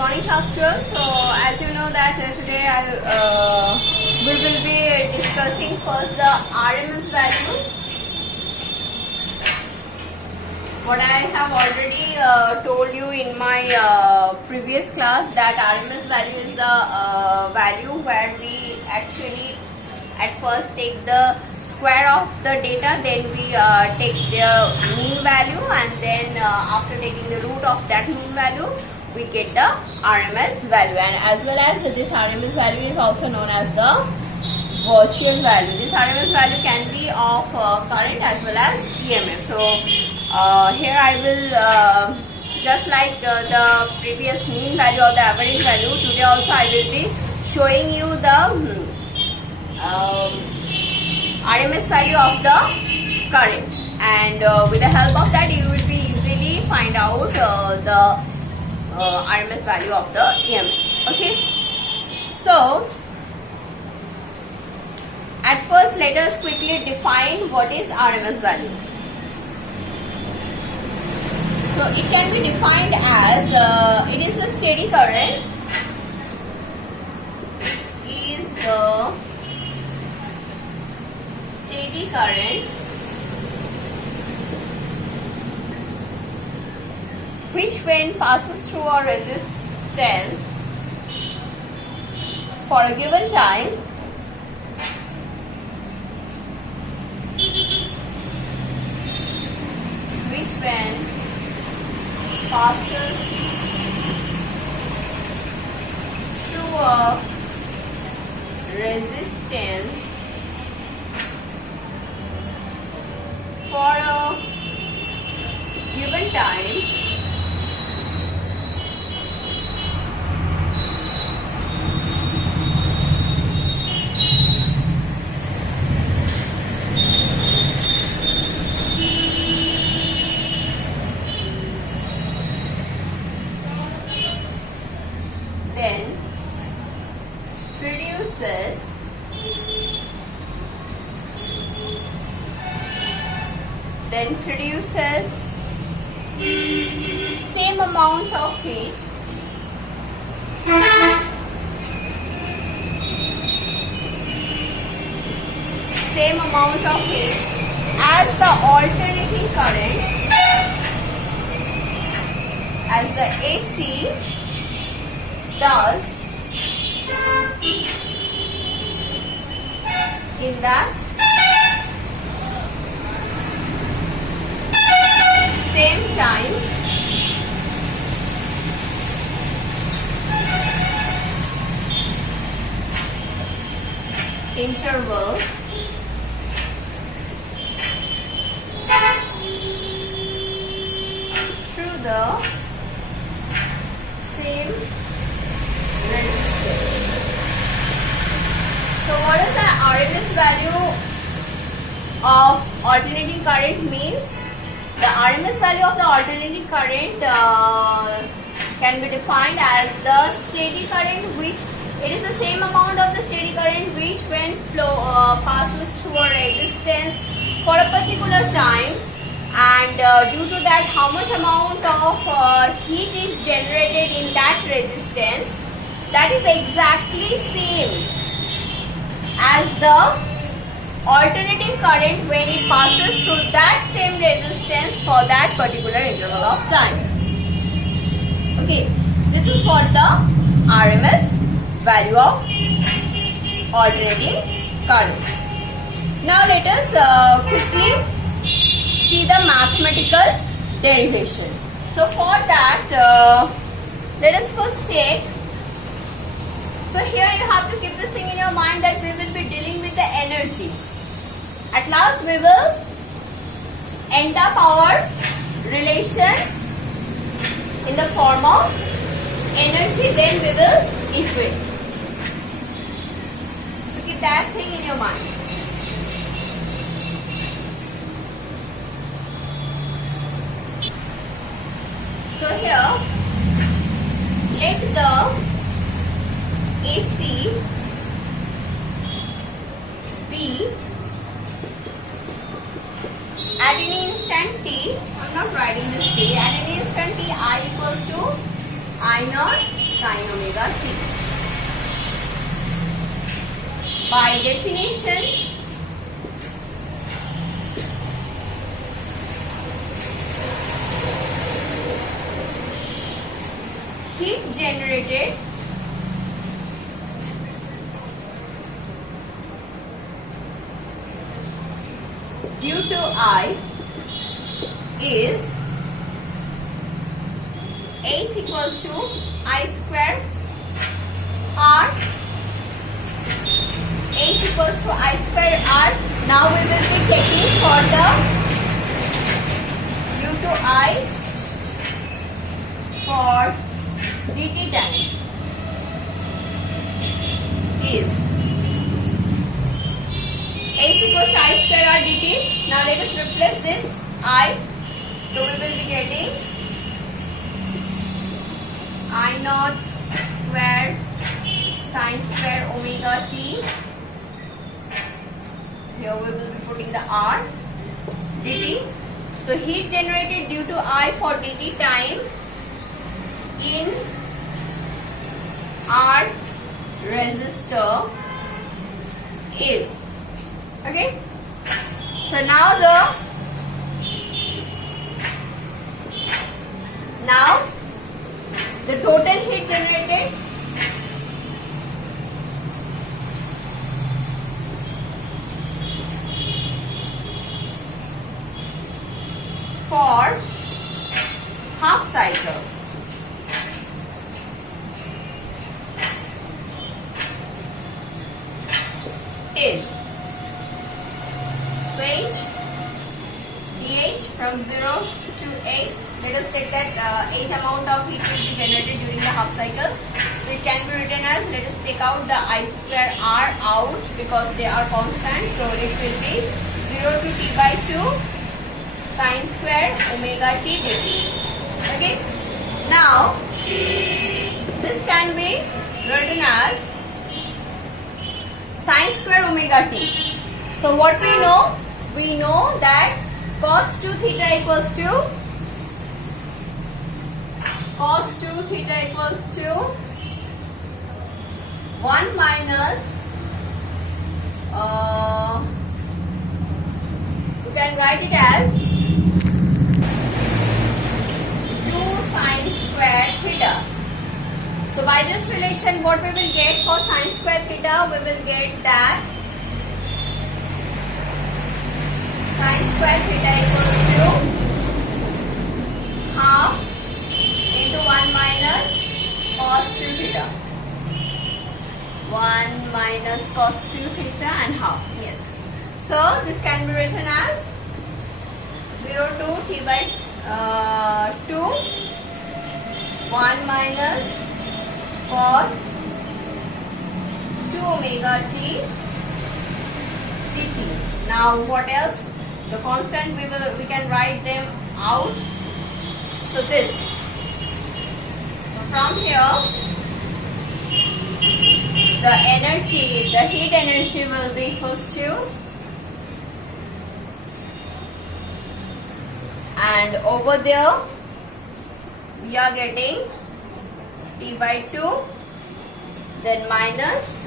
morning, class 12. So, as you know that today we will be discussing first the RMS value. What I have already told you in my previous class that RMS value is the value where we actually at first take the square of the data, then we take the mean value, and then after taking the root of that mean value, we get the RMS value. And as well as this RMS value is also known as the Gaussian value. This RMS value can be of current as well as EMF. So here I will just like the previous mean value or the average value, today also I will be showing you the RMS value of the current, and with the help of that you will be easily find out the RMS value of the EMF. Okay, so at first let us quickly define what is RMS value. So it can be defined as it is the steady current, is the steady current which when passes through a resistance for a given time which when passes through a resistance for a given time then produces same amount of heat as the alternating current, as the AC does in that same time interval through the same resistance. So what is the RMS value of alternating current means? The RMS value of the alternating current can be defined as the steady current, which it is the same amount of the steady current which when passes through a resistance for a particular time, and due to that how much amount of heat is generated in that resistance, that is exactly same as the alternating current when it passes through that same resistance for that particular interval of time. Okay, this is for the RMS value of alternating current. Now let us quickly see the mathematical derivation. So for that let us first take, so here you have to keep this thing in your mind that we will be dealing with the energy. At last we will end up our relation in the form of energy, then we will equate. So keep that thing in your mind. So here let the AC be at any instant t, I am not writing this t, at any instant t I equals to I naught sine omega t. By definition, heat generated due to I is H equals to I square R. H equals to I square R. Now we will be taking for the due to I for dt time is H equals to I square R dt. Now let us replace this I. So we will be getting I naught square sine square omega t. Here we will be putting the R dt. So heat generated due to I for dt time in R resistor is, okay. So now the total heat generated for half cycle is, so dH from 0 to H. Let us take that H amount of heat will be generated during the half cycle. So it can be written as, let us take out the I square R out because they are constant. So it will be 0 to T by 2 sine square omega t dt. Okay. Now this can be written as sine square omega t. So what we know? We know that cos 2 theta equals to 1 minus you can write it as 2 sine square theta. So by this relation, what we will get for sine square theta, we will get that sine square theta equals to half into 1 minus cos 2 theta. 1 minus cos 2 theta and half. Yes. So this can be written as 0 to T by 2 1 minus cos 2 omega t dt. Now what else? The constant we can write them out. So this. So from here the heat energy will be equals to, and over there we are getting T by 2, then minus,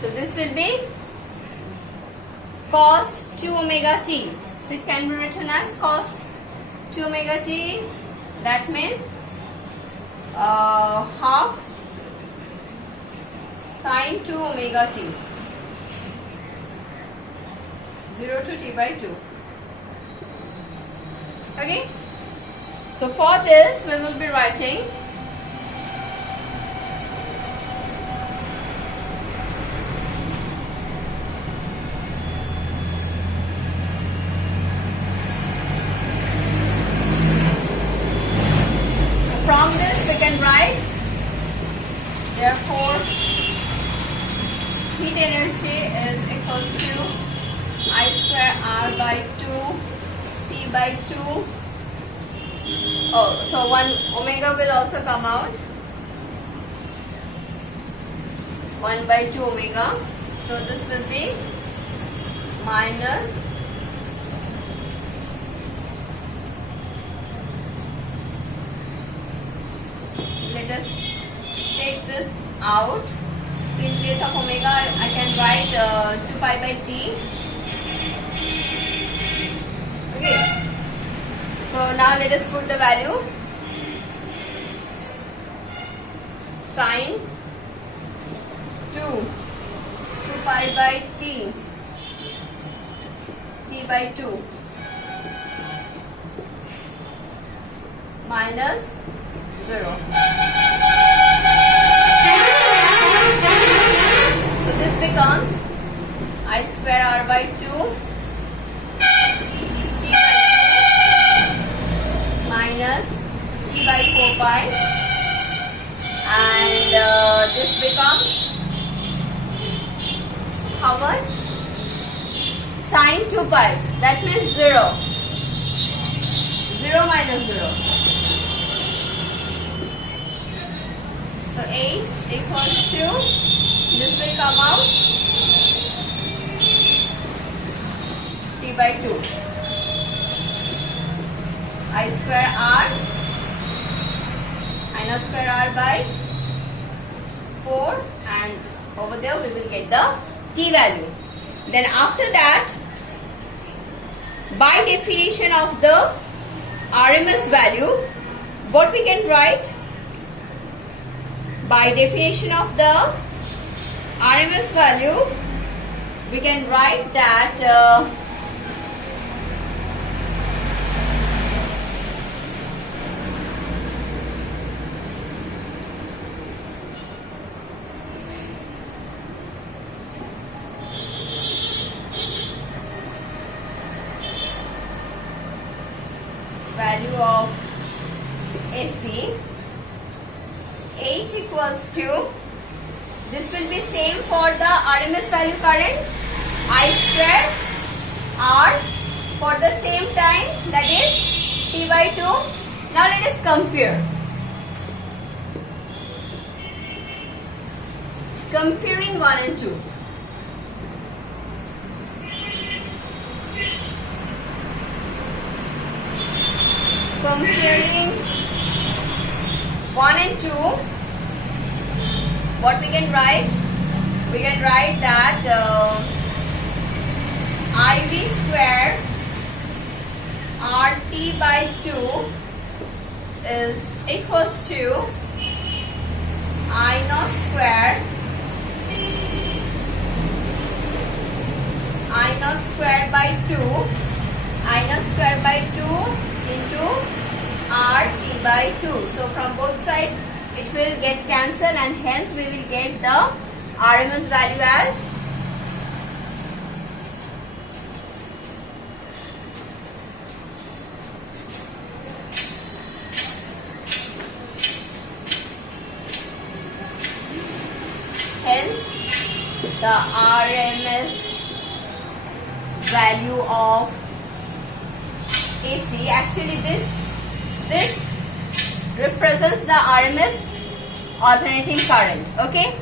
so this will be cos 2 omega t. So it can be written as cos 2 omega t, that means half sine 2 omega t, 0 to T by 2. Okay. So for this we will be writing from this we can write, therefore heat energy is equals to I square R by 2 T by 2. Oh, so 1 omega will also come out, 1 by 2 omega. So this will be minus let us take this out. So in place of omega, I can write 2 pi by t. Okay. So now let us put the value. Sine 2 pi by t by 2 minus 0. So this becomes I square r by 2 t by 2 minus t by 4 pi, and this becomes how much? Sine 2 pi. That means 0. 0 minus 0. So h equals to, this will come out t by 2. I square r, I naught square r by 4, and over there we will get the t value. Then after that, by definition of the RMS value, what we can write? By definition of the RMS value, we can write that value of AC, H equals to, this will be same for the RMS value current, I square R for the same time, that is T by 2. Now let us compare. Comparing 1 and 2. Comparing 1 and 2, what we can write? We can write that IV square RT by 2 is equals to I naught square by 2, I naught square by 2 into RT by 2. So from both sides it will get cancelled, and hence we will get the RMS value as the RMS value of AC. Actually this represents the RMS alternating current. Okay,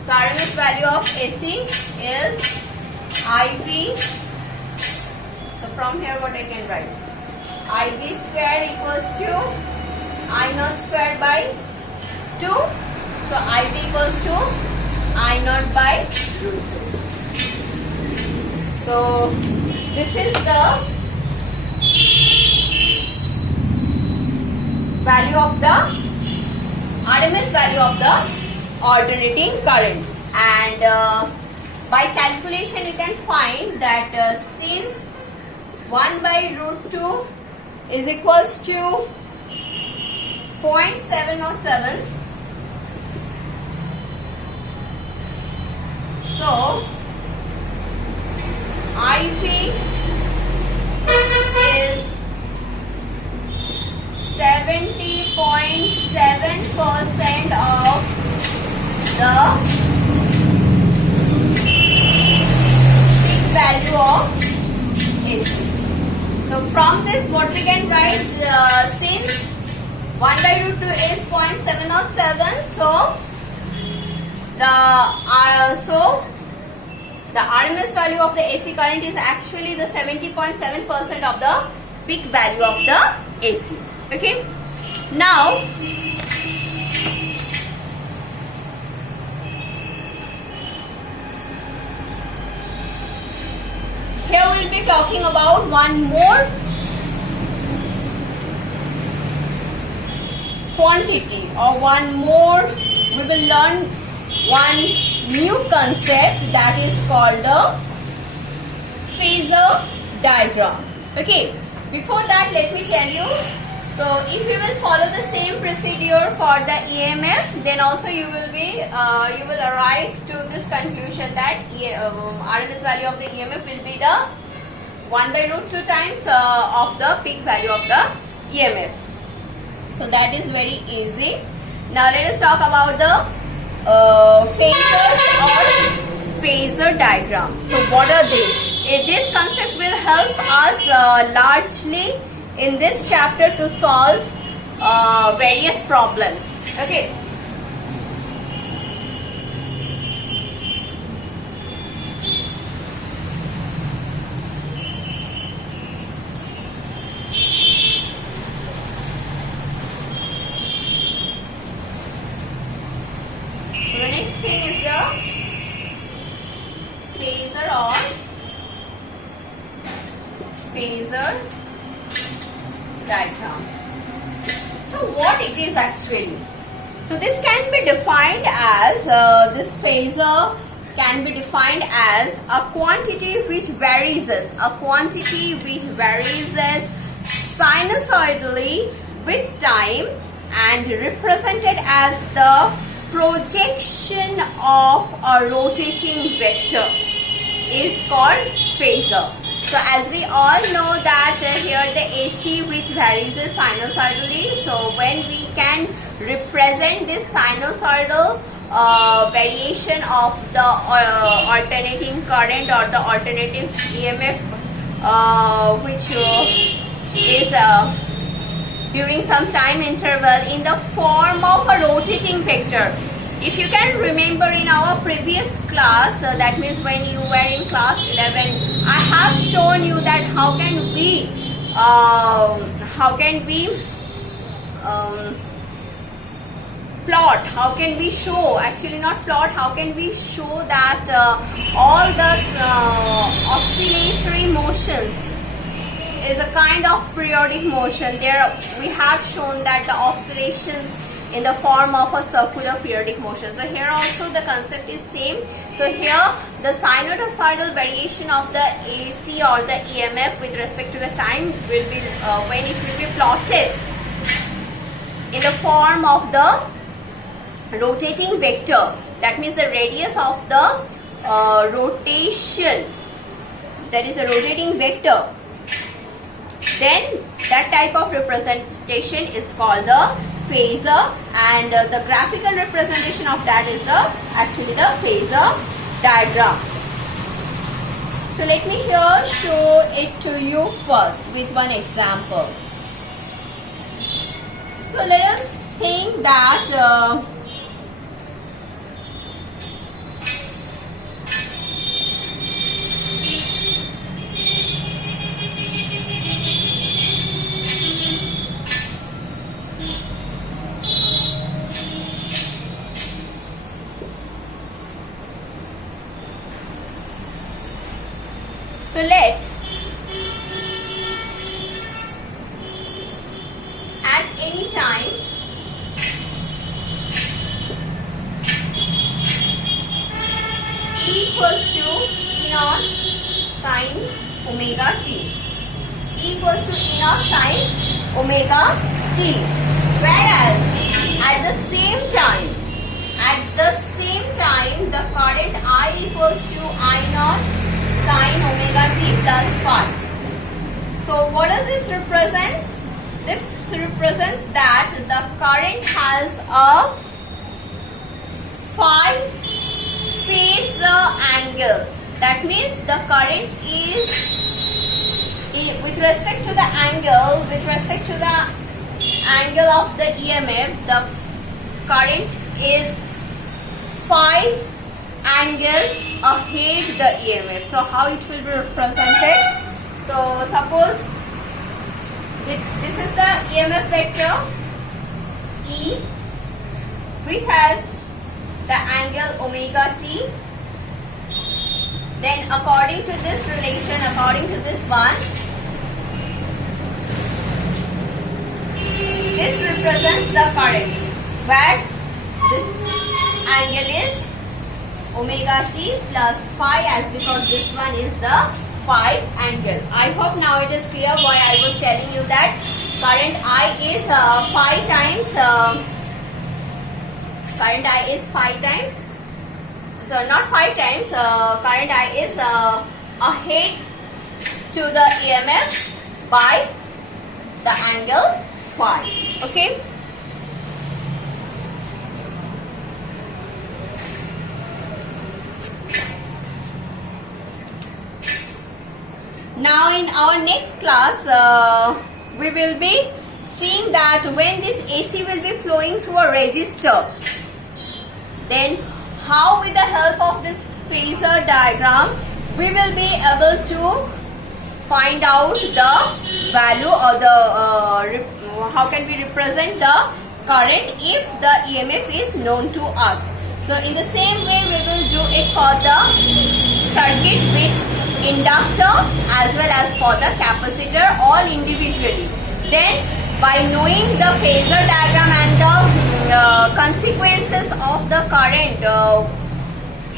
so RMS value of AC is IV. So from here what I can write, IV square equals to I naught square by 2. So IV equals to I naught by root 2. So this is the value of the RMS value of the alternating current, and by calculation you can find that since 1 by root 2 is equals to 0.707, so IV is 70.7% of the peak value of AC. So from this what we can write, since 1 by root 2 is 0.707, so the RMS value of the AC current is actually the 70.7% of the peak value of the AC. Okay. Now here we'll be talking about one more quantity, or one more, we will learn one new concept that is called the phasor diagram. Okay, before that let me tell you, so if you will follow the same procedure for the EMF, then also you will arrive to this conclusion that RMS value of the EMF will be the 1/√2 times of the peak value of the EMF. So that is very easy. Now let us talk about the phasors or phasor diagram. So what are they? This concept will help us largely in this chapter to solve various problems. Okay. So the next thing is the phasor or phasor diagram. So what it is actually? So this can be defined as this phasor can be defined as a quantity which varies sinusoidally with time and represented as the projection of a rotating vector is called phasor. So as we all know that here the AC which varies sinusoidally, so when we can represent this sinusoidal variation of the alternating current or the alternating EMF which is during some time interval in the form of a rotating vector. If you can remember in our previous class, that means when you were in class 11, I have shown you that how can we plot, how can we show, actually not plot, how can we show that all the oscillatory motions is a kind of periodic motion. There we have shown that the oscillations in the form of a circular periodic motion. So here also the concept is same. So here the sinusoidal variation of the AC or the EMF with respect to the time will be when it will be plotted in the form of the rotating vector. That means the radius of the rotation, that is a rotating vector. Then that type of representation is called the phasor, and the graphical representation of that is actually the phasor diagram. So let me here show it to you first with one example. So let us think that so let at any time E equals to E naught sine omega t. E equals to E naught sine omega t. Whereas at the same time the current I equals to I naught sine omega t plus phi. So what does this represent? This represents that the current has a phi phasor angle. That means the current is with respect to the angle of the EMF, the current is phi angle ahead the EMF. So how it will be represented? So suppose this is the EMF vector E, which has the angle omega t. Then according to this relation, according to this one, this represents the current, where this angle is omega t plus phi, as because this one is the phi angle. I hope now it is clear why I was telling you that current I is phi times, current I is phi times, so not 5 times, current I is ahead to the EMF by the angle phi. Okay. Now in our next class, we will be seeing that when this AC will be flowing through a resistor, then how with the help of this phasor diagram we will be able to find out the value or the how can we represent the current if the EMF is known to us. So in the same way we will do it for the circuit with inductor as well as for the capacitor, all individually. Then by knowing the phasor diagram and the consequences of the current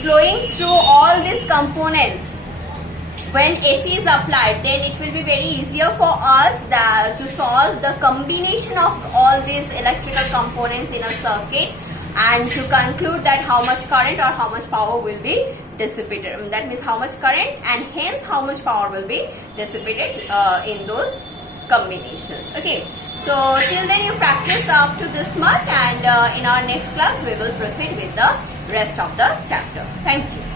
flowing through all these components, when AC is applied, then it will be very easier for us to solve the combination of all these electrical components in a circuit and to conclude that how much current or how much power will be dissipated. That means how much current and hence how much power will be dissipated in those combinations. Okay, so till then you practice up to this much, and in our next class we will proceed with the rest of the chapter. Thank you.